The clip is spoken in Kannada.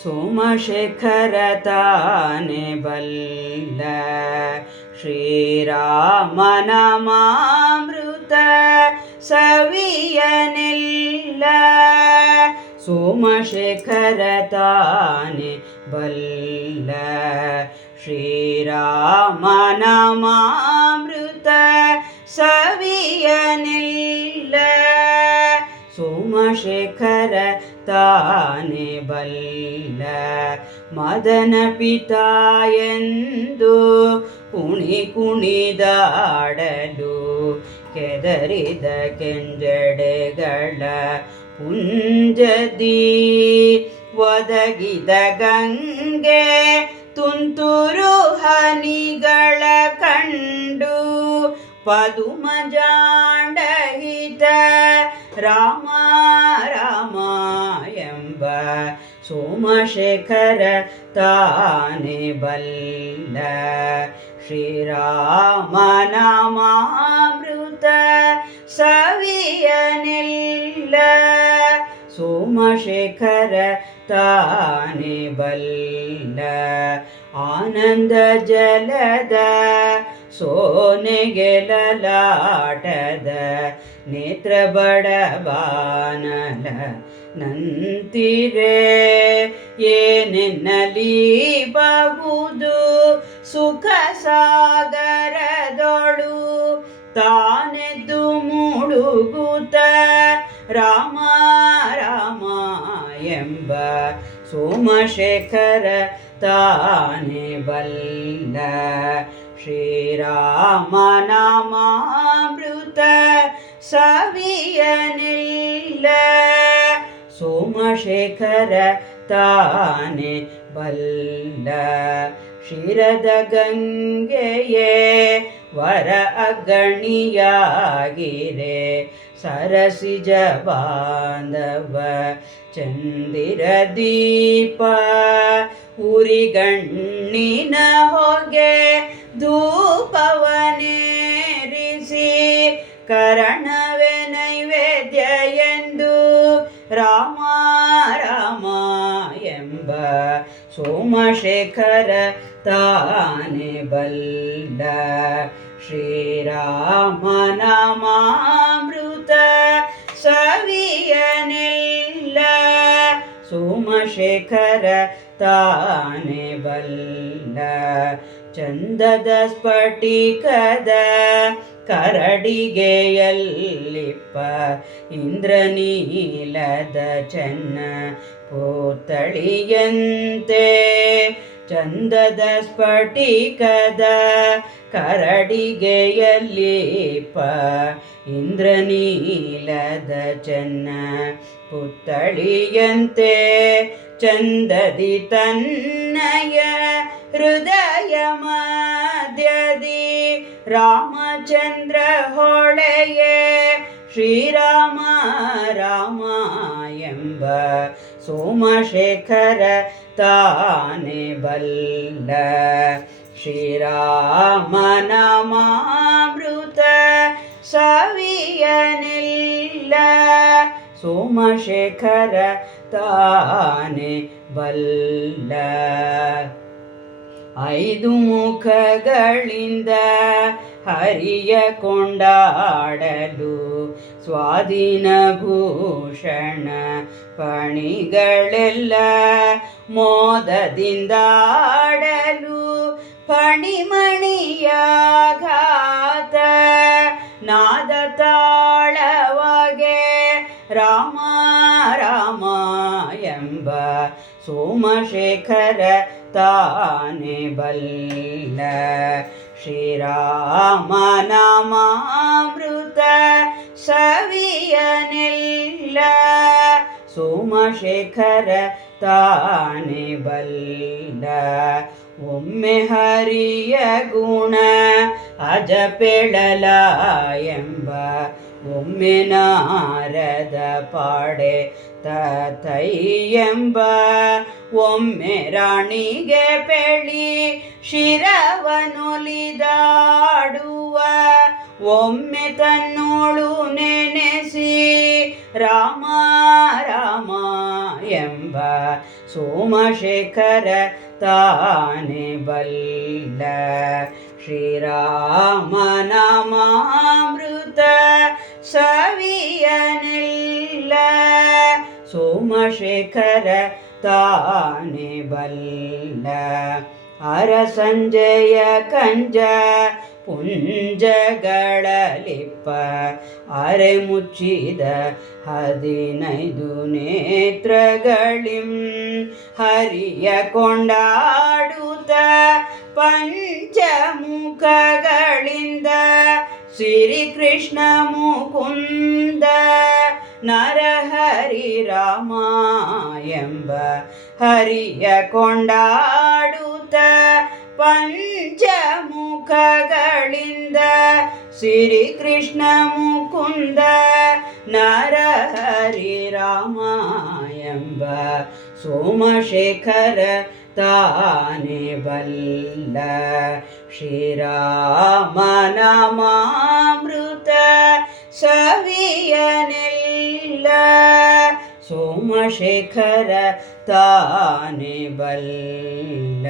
ಸೋಮಶೇಖರ ತಾನೆ ಬಲ್ಲ ಶ್ರೀರಾಮನಾಮಾಮೃತ ಸವಿಯನೆಲ್ಲ. ಸೋಮಶೇಖರ ತಾನೆ ಬಲ್ಲ ಶ್ರೀರಾಮನಾಮಾಮೃತ ಸವಿಯನೆಲ್ಲ. ಸೋಮಶೇಖರ ತಾನೆ ಬಲ್ಲ ಮದನ ಪಿತಾ ಎಂದು ಕುಣಿದಾಡಲು ಕೆದರಿದ ಕೆಂಜಡೆಗಳ ಪುಂಜದಿ ಒದಗಿದ ಗಂಗೆ ತುಂತುರು ಹನಿಗಳ ಕಂಡು ಪದುಮಜಾಂಡಹಿತ ರಾಮ ರಾಮ ಎಂಬ. ಸೋಮಶೇಖರ ತಾನೆ ಬಲ್ಲ ಶ್ರೀರಾಮನಾಮಾಮೃತ ಸವಿಯನೆಲ್ಲ. ಸೋಮಶೇಖರ ತಾನೆ ಬಲ್ಲ ಆನಂದ ಜಲದ ಸೋನೆಗೆಲಲಾಟದ ನೇತ್ರ ಬಡಬಾನಲ ನಂತಿರೆ ಏನೆನ್ನಲಿ ಬಹುದು ಸುಖ ಸಾಗರದೊಳು ತಾನೆದ್ದು ಮುಳುಗುತ್ತ ರಾಮ ರಾಮ ಎಂಬ. ಸೋಮಶೇಖರ ತಾನೆ ಬಲ್ಲ ಶ್ರೀರಾಮನಾಮಾಮೃತ ಸವಿಯನೆಲ್ಲ. ಸೋಮಶೇಖರ ತಾನೆ ಬಲ್ಲ ಶಿರದ ಗಂಗೆಯೇ ವರ ಅಗಣಿಯಾಗಿರೆ ಸರಸಿಜ ಬಾಂಧವ ಚಂದಿರ ದೀಪ ಉರಿಗಣ್ಣಿನ ಹೊಗೆ ಧೂಪವನೇರಿಸಿ ಕರಣವೇ ನೈವೇದ್ಯ ಎಂದು ರಾಮ ರಾಮ ಎಂಬ. ಸೋಮಶೇಖರ ತಾನೆ ಬಲ್ಲ ಶ್ರೀರಾಮನಾಮಾಮೃತ ಸವಿಯನೆಲ್ಲ. ಸೋಮಶೇಖರ ತಾನೆ ಬಲ್ಲ ಚಂದದ ಸ್ಫಟಿಕದ ಕರಡಿಗೆಯಲ್ಲಿಪ್ಪ ಇಂದ್ರನೀಲದ ಚೆನ್ನ ಪೂತಳಿಯಂತೆ. ಚಂದದ ಸ್ಫಟಿಕದ ಕರಡಿಗೆಯಲ್ಲಿಪ್ಪ ಇಂದ್ರನೀಲದ ಚೆನ್ನ ಪುತ್ತಳಿಯಂತೆ. ಚಂದದಿ ತನ್ನಯ ಹೃದಯ ಮಧ್ಯದಿ ರಾಮಚಂದ್ರ ಹೊಳೆಯೇ ಶ್ರೀರಾಮ ರಾಮ ಎಂಬ. ಸೋಮಶೇಖರ ತಾನೆ ಬಲ್ಲ ಶ್ರೀರಾಮನಾಮಾಮೃತ ಸವಿಯನೆಲ್ಲ. ಸೋಮಶೇಖರ ತಾನೆ ಬಲ್ಲ 5 ಮುಖಗಳಿಂದ ಹರಿಯ ಕೊಂಡಾಡಲು ಸ್ವಾಧೀನ ಭೂಷಣ ಪಣಿಗಳೆಲ್ಲ ಮೋದದಿಂದಾಡಲು ಫಣಿಮಣಿಯಾಘಾತ ನಾದ ತಾಳವಗೆ ರಾಮ ರಾಮ ಎಂಬ. ಸೋಮಶೇಖರ ತಾನೆ ಬಲ್ಲ ಶ್ರೀರಾಮನಾಮಾಮೃತ ಸವಿಯನೆಲ್ಲ. ಸೋಮಶೇಖರ ತಾನೆ ಬಲ್ಲ ಒಮ್ಮೆ ಹರಿಯ ಗುಣ ಅಜಪೆಳಲ ಎಂಬ. ಒಮ್ಮೆ ನಾರದ ಪಾಡೆ ತೈ ಎಂಬ. ಒಮ್ಮೆ ರಾಣಿಗೆ ಪೆಳಿ ಶಿರವನೊಲಿದಾಡುವ ಒಮ್ಮೆ ತನ್ನೋಳು ನೆನೆಸಿ ರಾಮ ರಾಮ ಎಂಬ ಸೋಮಶೇಖರ ತಾನೆ ಬಲ್ಲ. ಶ್ರೀರಾಮ ನಾಮಾಮೃತ ಸವಿಯನೆಲ್ಲ ಸೋಮಶೇಖರ ತಾನೆ ಬಲ್ಲ. ಅರಸಂಜಯ ಕಂಜ ಪುಂಜಗಳಲಿಪ್ಪ ಅರೆ ಮುಚ್ಚಿದ 15 ನೇತ್ರಗಳಿಂ ಹರಿಯ ಕೊಂಡಾಡುತ್ತ ಪಂಚಮುಖಗಳಿಂದ ಶ್ರೀಕೃಷ್ಣ ಮುಕುಂದ ನರಹರಿ ರಾಮ ಎಂಬ ಹರಿಯ ಕೊಂಡಾಡುತ್ತ ಪಂಚಮುಖಗಳಿಂದ ಶ್ರೀಕೃಷ್ಣ ಮುಕುಂದ ನರಹರಿ ರಾಮ ಎಂಬ ಸೋಮಶೇಖರ ತಾನೆ ಬಲ್ಲ. ಶ್ರೀರಾಮ ನಾಮಾಮೃತ ಸವಿಯನೆಲ್ಲ ಸೋಮಶೇಖರ ತಾನೆ ಬಲ್ಲ.